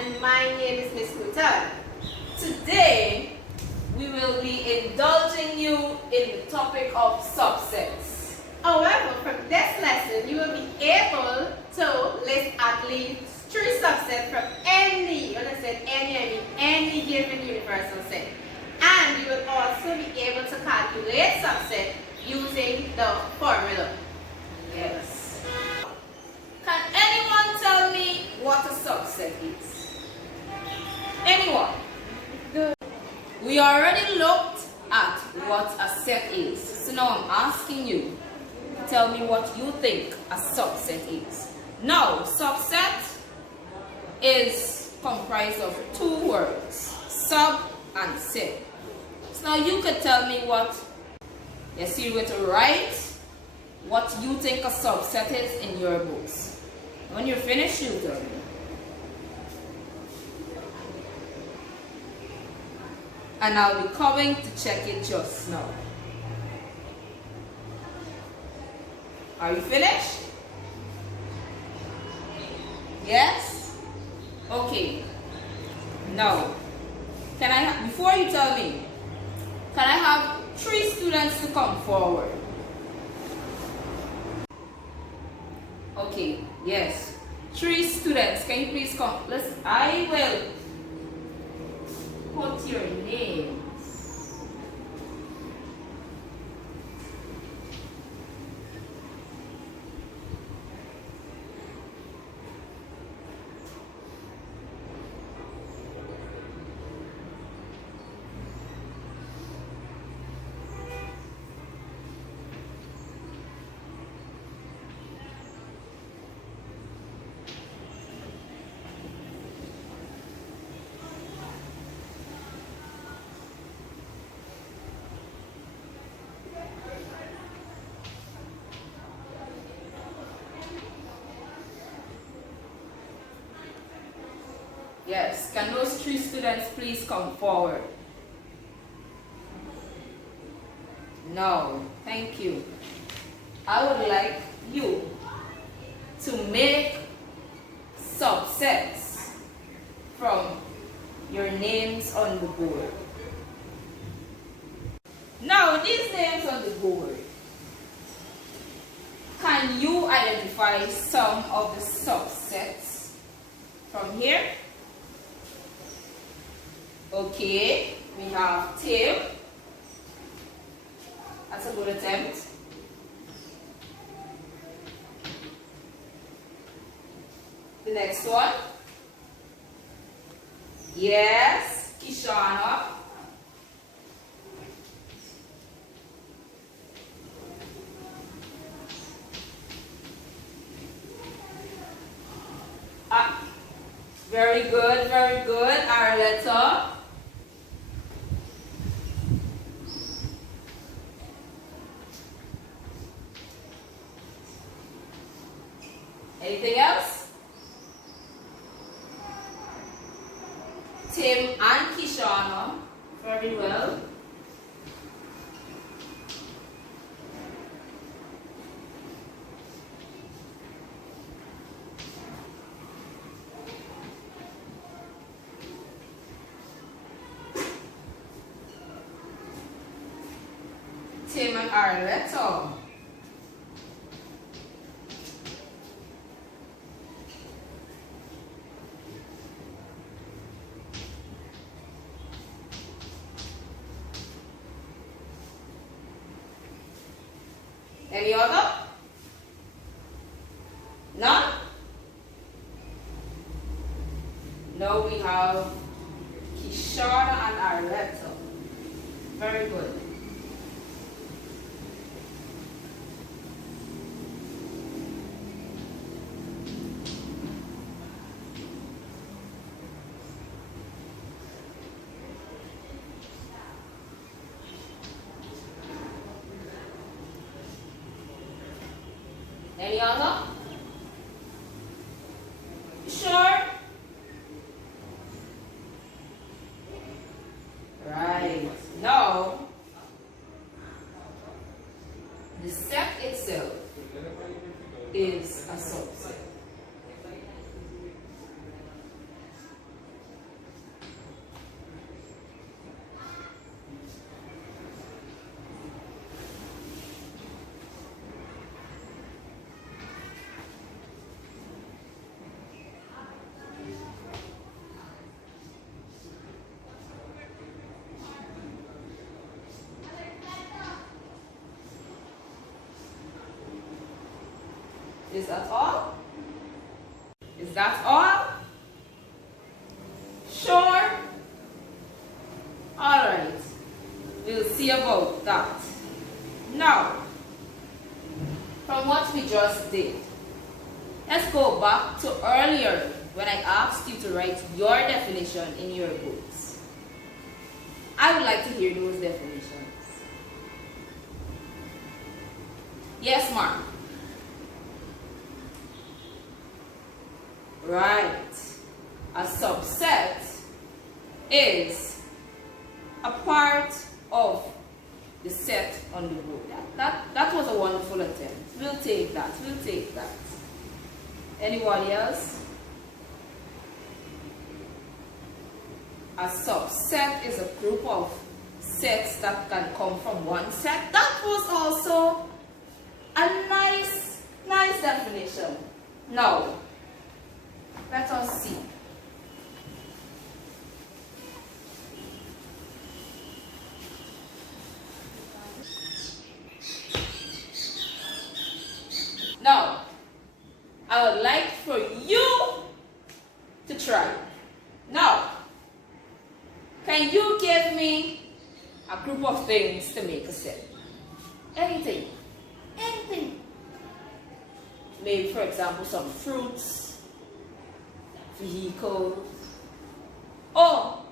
and my name is Miss Newton. Today, we will be indulging you in the topic of subsets. However, from this lesson, you will be able to list at least 3 subsets from any given universal set. And you will also be able to calculate subset using the formula. Yes. Can anyone tell me what a subset is? Anyone? Good. We already looked at what a set is. So now I'm asking you to tell me what you think a subset is. Now, subset is comprised of 2 words, sub and set. So now you could tell me what, yes, you're going to write what you think a subset is in your books. When you're finished, you tell me. And I'll be coming to check it just now. Are you finished? Yes? Okay. Now, before you tell me, can I have 3 students to come forward? Okay, yes. 3 students, can you please come? Listen, I will put your names. Yes, can those 3 students please come forward? No, thank you. I would like you to make subsets from your names on the board. Now, these names on the board, can you identify some of the subsets from here? Okay, we have Tim. That's a good attempt. The next one. Yes, Kishana. Very good, very good. Arletta. Anything else? Tim and Kishana. Very well. Tim and Arletta. Any other? None? No, we have Kishana and Arletta. Very good. Any other? Sure? Right. Now, the set itself is a subset. Is that all? Is that all? Sure? Alright. We'll see about that. Now, from what we just did, let's go back to earlier when I asked you to write your definition in your books. I would like to hear those definitions. Yes, Mark. Right. A subset is a part of the set on the board. That was a wonderful attempt. We'll take that. We'll take that. Anybody else? A subset is a group of sets that can come from one set. That was also a nice definition. Now, let us see. Now, I would like for you to try. Now, can you give me a group of things to make a set? Anything. Anything. Maybe, for example, some fruits, vehicles. Oh,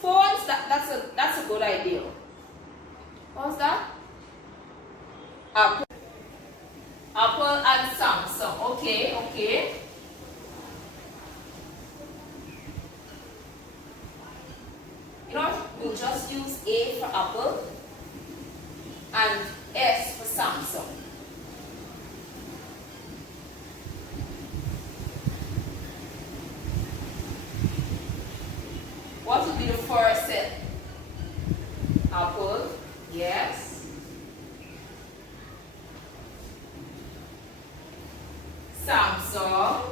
phones, that's a good idea. What's that? Apple and Samsung. Okay, okay. You know what? We'll just use A for Apple and S for Samsung. What would be the first set? Apple, yes. Samsung.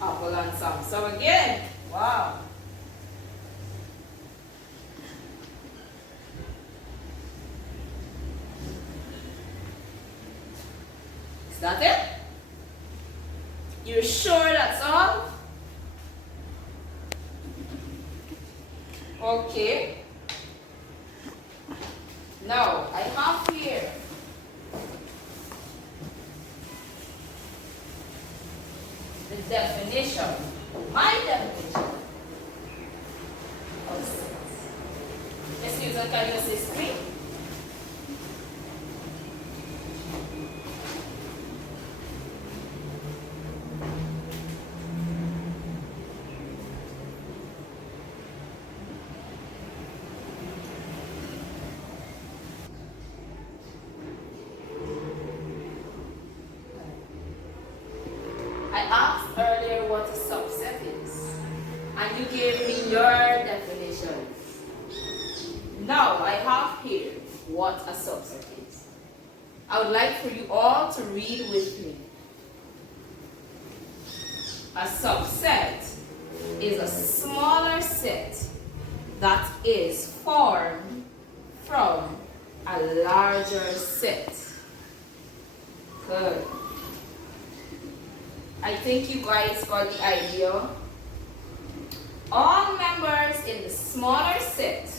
Apple and Samsung again. Wow. Is that it? You're sure that's all? Okay. Now, I have here the definition, my definition of sets. Excuse me, can you assist me? I asked earlier what a subset is, and you gave me your definition. Now I have here what a subset is. I would like for you all to read with me. A subset is a smaller set that is formed from a larger set. Good. I think you guys got the idea. All members in the smaller set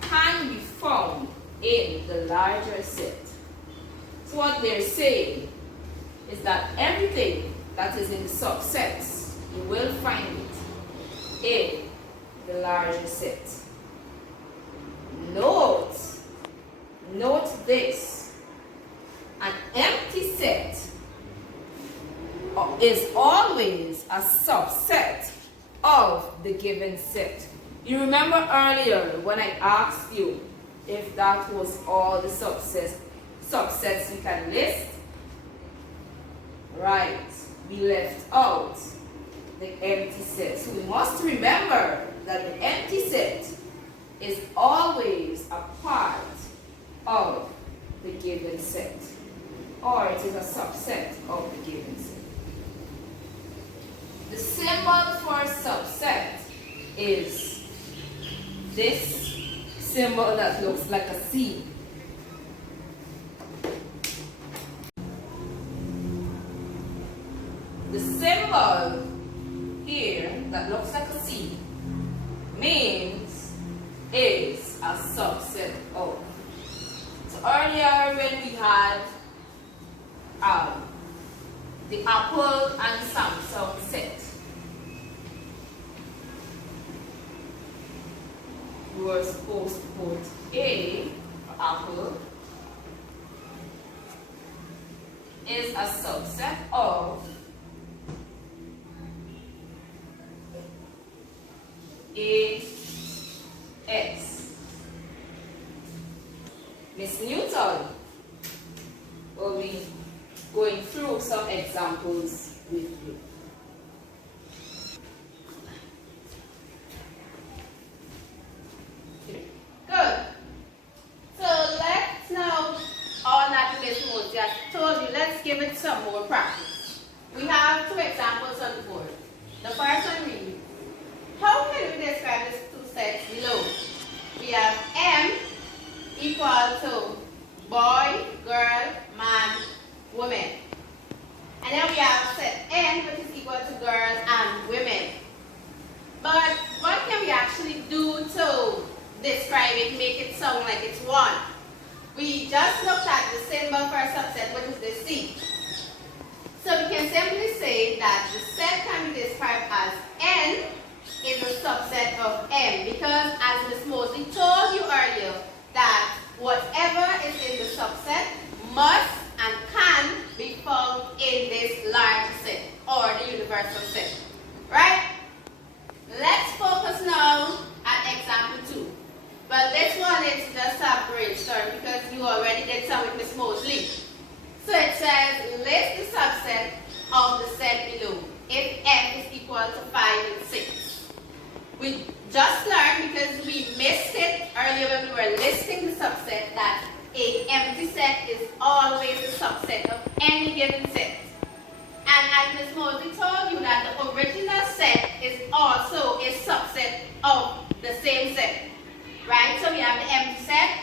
can be found in the larger set. So what they're saying is that everything that is in the subsets, you will find it in the larger set. Note this. An empty set is always a subset of the given set. You remember earlier when I asked you if that was all the subsets we can list? Right, we left out the empty set. So we must remember that the empty set is always a part of the given set, or it is a subset of the given set. The symbol for subset is this symbol that looks like a C. The symbol here that looks like a C means is a subset of. So earlier when we had the Apple and Samsung set, we were supposed to put A for Apple is a subset of AS. Miss Newton will be going through some examples with you. Good. So let's now, on that list mode, just told you, let's give it some more practice. We have two examples on the board. The first one reads, how can we describe these two sets below? We have M equal to boy, girl, man, woman. And then we have set N, which is equal to girls and women. But what can we actually do to describe it, make it sound like it's one? We just looked at the symbol for a subset, which is the C. So we can simply say that the set can be described as N is a subset of M, because as Ms. Mosley told you earlier, that whatever is in the subset must and can be found in this large set or the universal set. Right? Let's focus now at example 2. But this one is just a brainstorm because you already did some with Ms. Mosley. So it says, list the subset of the set below if F is equal to 5 and 6. We just learned, because we missed it earlier when we were listing the subset, that an empty set is always a subset of any given set. And as Ms. Mosley told you, that the original set is also a subset of the same set. Right? So we have the empty set,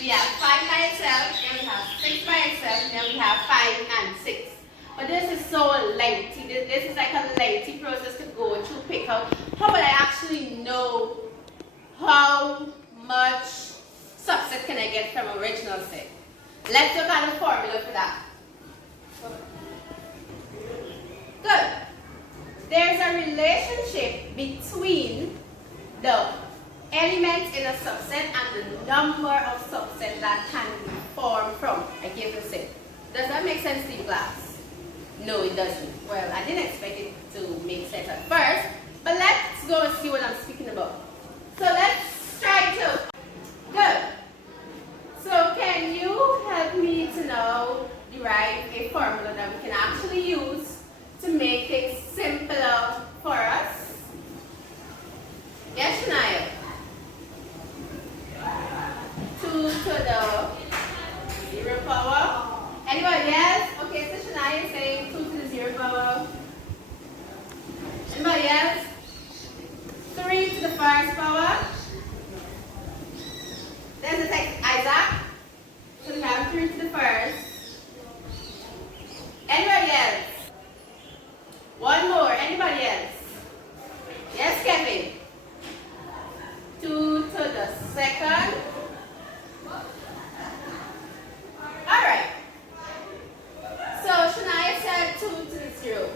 we have 5 by itself, then we have 6 by itself, and then we have 5 and 6. But this is so lengthy. This is like a lengthy process to go through, pick out. How would I actually know how much subset can I get from original set? Let's look at the formula for that. Good. There's a relationship between the elements in a subset and the number of subsets that can be formed from a given set. Does that make sense to you, class? No, it doesn't. Well, I didn't expect it to make sense at first, but let's go and see what I'm speaking about. So let's try to. Good. So can you help me to now derive a formula that we can actually use to make things simpler for us? Yes, Shania? 2 to the 0 power. Anybody else? Okay, so Shania is saying 2 to the 0 power. Anybody else? 3 to the first power. There's the text Isaac. So we have 3 to the first. Anybody else? One more. Anybody else? Yes, Kevin. 2 to the second. Alright. So Shania said 2 to the 0.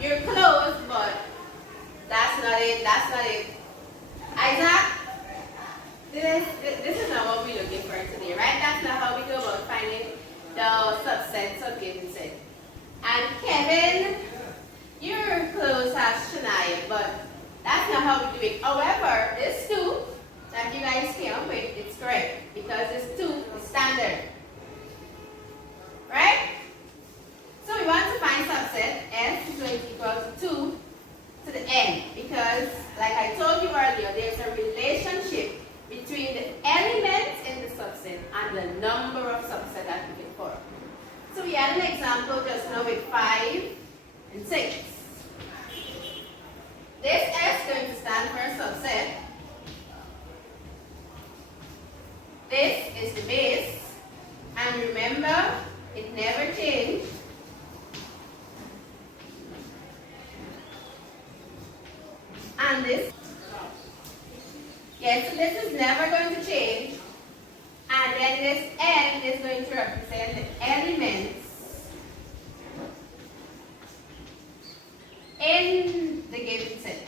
You're close, but that's not it. That's not it. Isaac, this is not what we're looking for today, right? That's not how we go about finding the subsets of given set. And Kevin, you're close as Shania, but that's not how we do it. However, this 2 that you guys came up with, it's This is the base. And remember, it never changed. And this, yes, so this is never going to change. And then this N is going to represent the elements in the given set.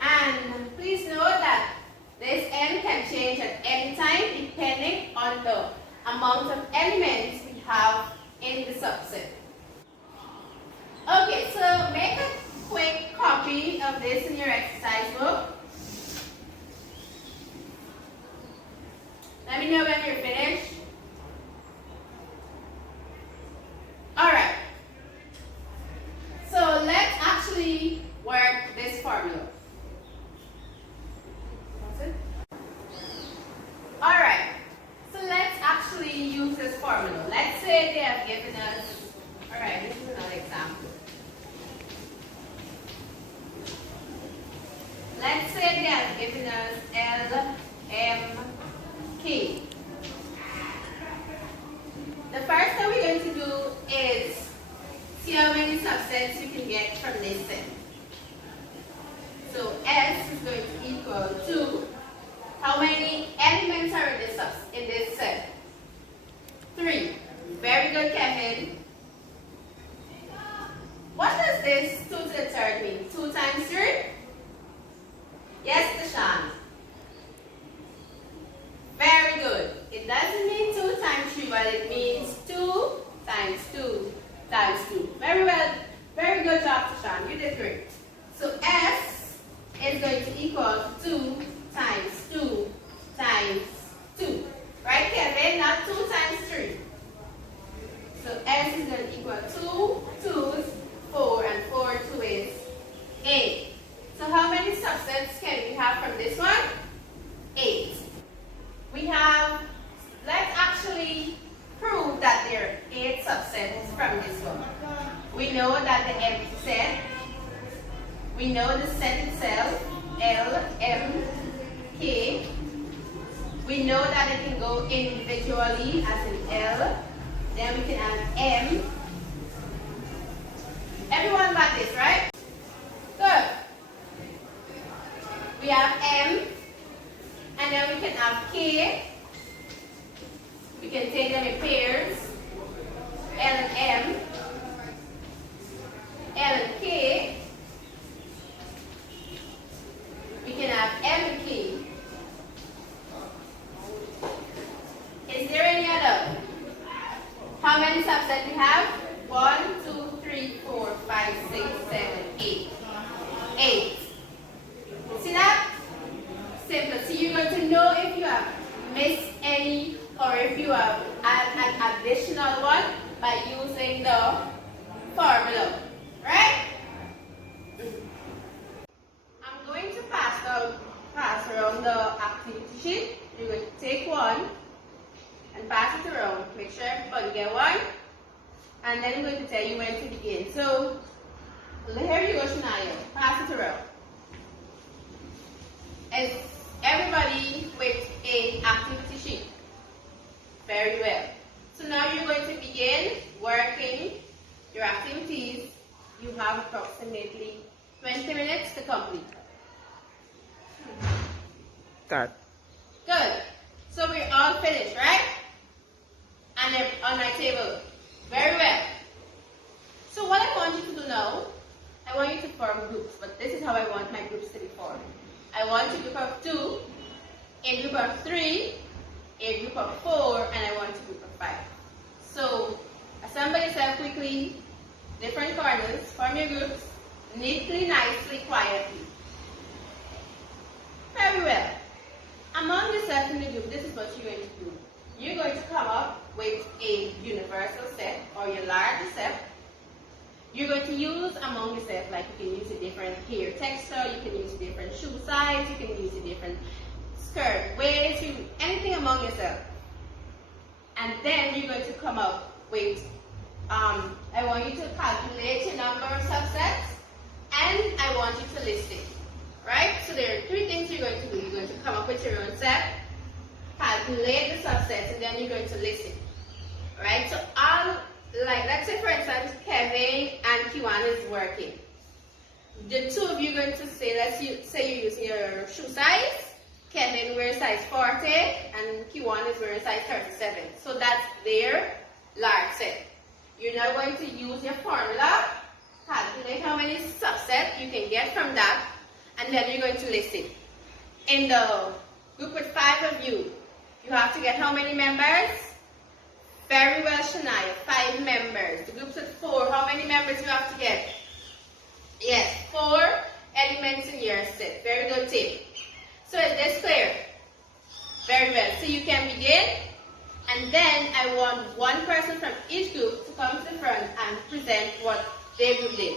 And please note that this N can change at any time depending on the amount of elements we have in the subset. Okay, so make a quick copy of this in your exercise book. Let me know when you're finished. Alright. So let's actually work this formula. That's it? Alright. So let's actually use this formula. Let's say they have given us, alright, this is another example. Let's say they have given us LMK. The first thing we're going to do is see how many subsets you can get from this set. So S is going to equal to how many elements are in this set? 3. Very good, Kevin. What does this 2 to the third mean? 2 times 3? Yes, Tashan. Very good. It doesn't mean 2 times 3, but it means 2 times 2 times 2. Very well. Very good job, Tashan. You did great. So S is going to equal 2 times 2 times 2. Right, Kevin? Not 2 times 3. So S is going to equal 2 2's, 4, and 4 2 is 8. So how many subsets can we have from this one? 8. We have, let's actually prove that there are 8 subsets from this one. We know that the empty set, we know the set itself, L, M, K. We know that it can go individually as in L. Then we can add M. Everyone got this, right? Good. We have M, and then we can have K. We can take them in pairs. L and M, L and K. We can have M and K. Is there any other? How many subsets we have? 1, 2, 3, 4, 5, 6, 7, 8. 8. See that? Simple. So you're going to know if you have missed any or if you have an additional one by using the formula. Right? I'm going to pass around the activity sheet. You're going to take one and pass it around. Make sure everybody get one. And then I'm going to tell you when to begin. So here you go, Shania. Pass it around. Is everybody with an activity sheet? Very well. So now you're going to begin working your activities. You have approximately 20 minutes to complete. Start. Good. So we're all finished, right? And they're on my table. Very well. So what I want you to do now, I want you to form groups, but this is how I want my groups to be formed. I want a group of 2, a group of 3, a group of 4, and I want a group of 5. So assemble yourself quickly, different corners, form your groups, neatly, nicely, quietly. Very well. Among yourself in the group, this is what you're going to do. You're going to come up with a universal set or your largest set. You're going to use among yourself, like you can use a different hair texture, you can use a different shoe size, you can use a different skirt waist, anything among yourself. And then you're going to come up with, I want you to calculate your number of subsets and I want you to list it. Right? So there are three things you're going to do. You're going to come up with your own set, calculate the subsets, and then you're going to list it. Right? So let's say for instance, Kevin and Kiwan is working. The two of you are going to say, say you're using your shoe size. Kevin wears size 40 and Kiwan is wearing size 37. So that's their large set. You're now going to use your formula, calculate how many subsets you can get from that, and then you're going to list it. In the group with 5 of you, you have to get how many members? Very well, Shania, 5 members. The groups with 4, how many members you have to get? Yes, 4 elements in your set. Very good, Tim. So is this clear? Very well. So you can begin, and then I want one person from each group to come to the front and present what they did.